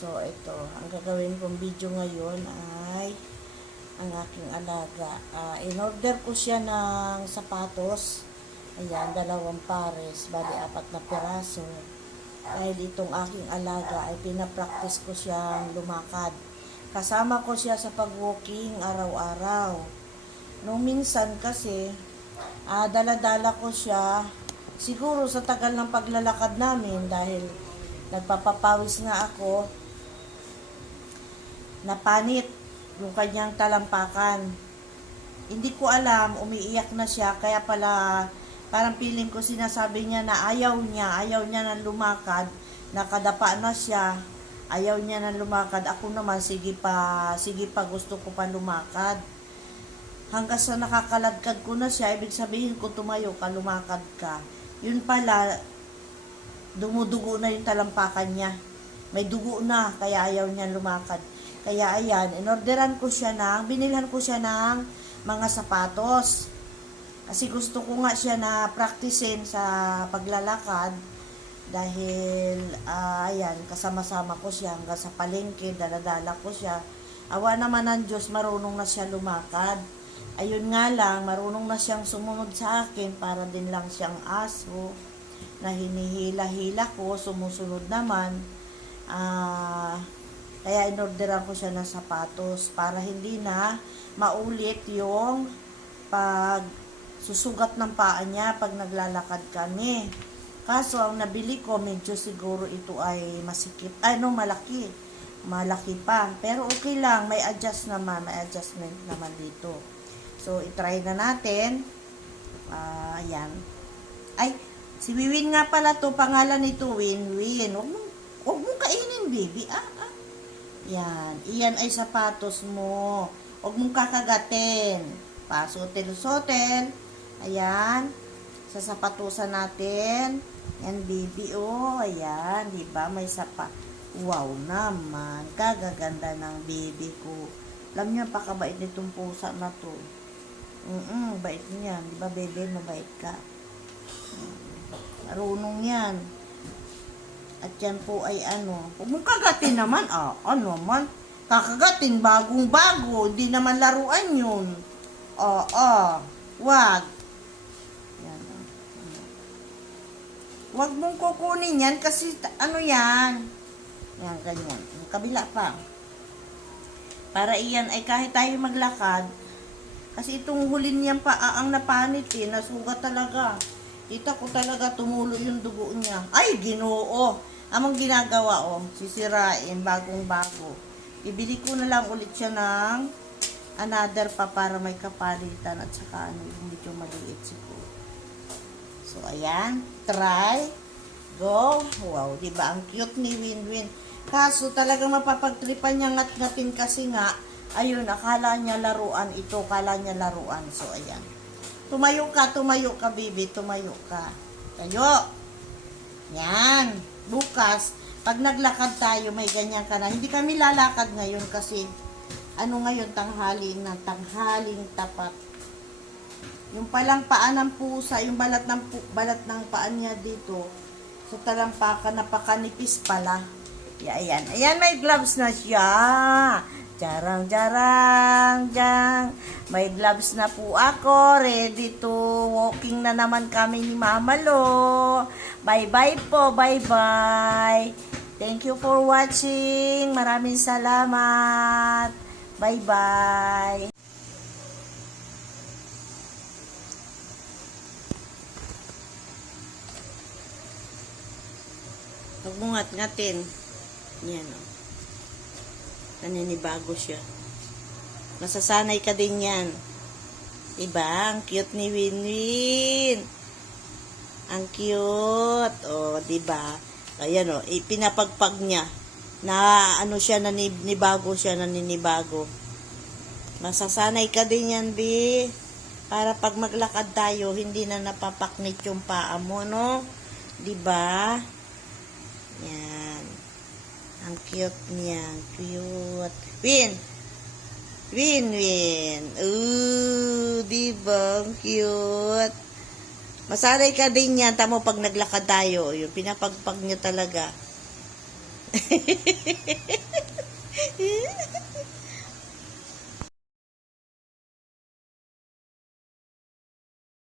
So, ito. Ang gagawin kong video ngayon ay ang aking alaga. Ah, in-order ko siya ng sapatos. Ayan, dalawang pares. Bali, apat na piraso. Dahil itong aking alaga ay pinapractice ko siyang lumakad. Kasama ko siya sa pag-walking araw-araw. Nung minsan kasi, ah, dala-dala ko siya siguro sa tagal ng paglalakad namin dahil nagpapapawis nga ako napanit yung kanyang talampakan. Hindi ko alam, umiiyak na siya, kaya pala parang feeling ko sinasabi niya na ayaw niya, ayaw niya na lumakad, nakadapa na siya, ayaw niya na lumakad. Ako naman, sige pa, sige pa, gusto ko pa lumakad. Hanggang sa nakakaladkad ko na siya, ibig sabihin ko tumayo ka, lumakad ka. Yun pala, dumudugo na yung talampakan niya. May dugo na, kaya ayaw niya lumakad. Kaya ayan, inorderan ko siya ng, binilhan ko siya ng mga sapatos. Kasi gusto ko nga siya na practicein sa paglalakad. Dahil, ah, ayan, kasama-sama ko siya hanggang sa palengke, daladala ko siya. Awa naman ng Diyos, marunong na siya lumakad. Ayun nga lang, marunong na siyang sumunod sa akin para din lang siyang aso na hinihila-hila ko, sumusunod naman. Ah, kaya inorderan ko siya ng sapatos para hindi na maulit yung pag susugat ng paa niya pag naglalakad kami. Kaso ang nabili ko, medyo siguro ito ay masikip. Ay, no, malaki. Malaki pa. Pero okay lang, may adjust naman, may adjustment naman dito. So, itry na natin. Ah, ayan. Ay, si Wiwin nga pala to, pangalan nito, Win-Win. Huwag mong, huwag mong kainin, baby. Ah. Yan. Iyan ay sapatos mo. Huwag mong kakagatin. Pasotel-sotel. Ayan. Sa sapatusan natin. Yan, baby. Oh, ayan. Diba? May sapa. Wow naman. Kagaganda ng baby ko. Alam niyo, pakabait nitong pusa na to. Mm bait niyan. Di ba, baby? Mabait ka. Marunong yan. At yan po ay ano. Mong kagatin naman. Ah, ano man. Kakagatin bagong bago. Hindi naman laruan yun. Oo. Oh, Wag. Yan. ah. Wag mong kukunin yan kasi ano yan. Yan, ganyan. Yung kabila pa. Para iyan ay kahit tayo maglakad, kasi itong huli niyan pa ang napanit eh, nasugat talaga. Kita ko talaga tumulo yung dugo niya. Ay, ginoo. Among ginagawa, oh, sisirain, bagong bago. Ibili ko na lang ulit siya ng another pa para may kapalitan at saka ano, yung medyo maliit siguro. So, ayan. Try. Go. Wow, di ba? Ang cute ni Winwin. Kaso talagang mapapagtripan niya ngat-ngatin kasi nga, ayun, akala niya laruan ito, akala niya laruan. So, ayan. Tumayo ka, tumayo ka, baby. Tumayo ka. Tayo. Yan. Bukas, pag naglakad tayo, may ganyan ka na. Hindi kami lalakad ngayon kasi, ano ngayon, tanghali na, tanghaling tapat. Yung palang paa ng pusa, yung balat ng, balat ng paa niya dito, sa talampakan, napakanipis pala. Yeah, ayan. Ayan, may gloves na siya. Jarang, jarang, jang. May gloves na po ako. Ready to walking na naman kami ni Mama Lo. Bye-bye po. Bye-bye. Thank you for watching. Maraming salamat. Bye-bye. Huwag mo ngat-ngatin. Yan o. Naninibago siya. Masasanay ka din yan. Diba? Ang cute ni Winwin. Ang cute. O, diba? Ayan o. Ipinapagpag niya. Na ano siya, naninibago siya, naninibago. Masasanay ka din yan, Bi. Para pag maglakad tayo, hindi na napapaknit yung paa mo, no? Diba? Yan. Ang cute niya. Cute. Win! Win, win. Ooh, diba? Ang cute. Masanay ka din yan. Tamo pag naglakad tayo. Yung pinapagpag niya talaga.